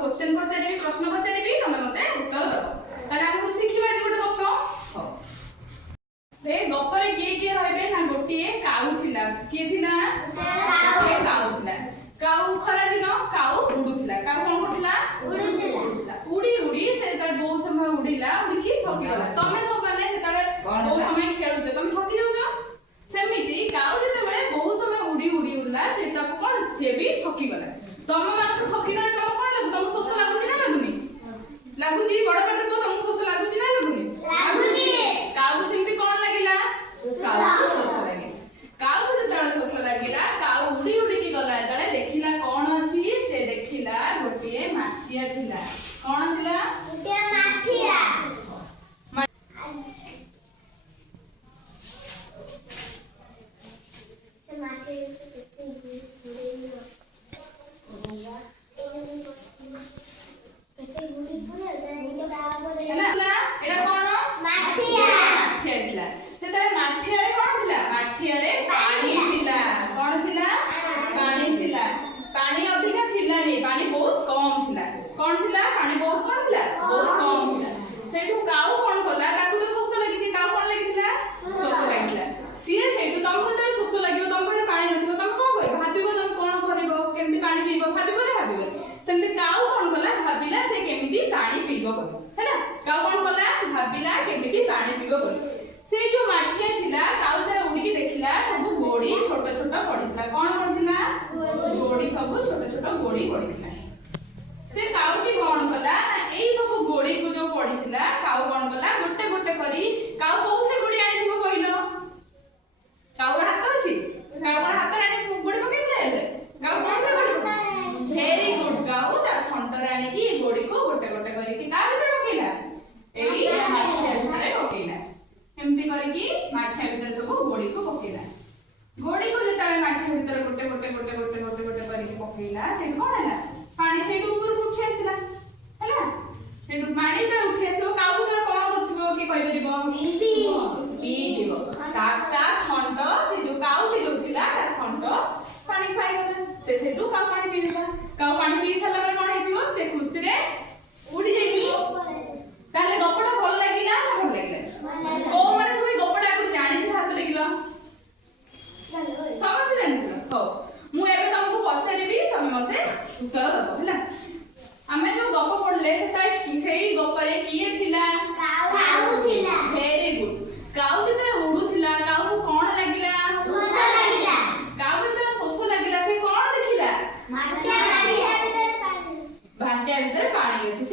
question पचारि प्रश्न पचारि तुम मते उत्तर दो ताले हम सब शिखिबा जे गोटे गप हो ए गप रे किए रहबे ना गोटे काऊ थिला के थिला काऊ थिला काऊ खरा दिन काऊ उडुथिला काऊ कोन करथिला उडुथिला उडी उडी से त बहुत समय उडीला उडी की थकी गला तमे सब माने ताले बहुत समय खेलु जे तमे थकी जाउ जो सेमिति काऊ जते बळे बहुत समय उडी उडी उडला सेटा कोन से भी थकी गला तम मान थकी गले तम कोन लागु तम सोस लागुची ना लागुनी लागुची बड़ पाटर को तम सोस लागुची ना लागुनी लागुची काऊ सेमिति कोन लागिला काऊ सोस लागे काऊ जते सोस लागिला काऊ उडी उडी की गला तळे देखिला कोन अछि से देखिला गोटिए माठिया थिला कोन थिला गोटिए माठिया से माठिया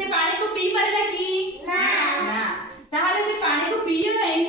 पानी को पी पारिला कि ना ताहाले से पानी को पिए नहीं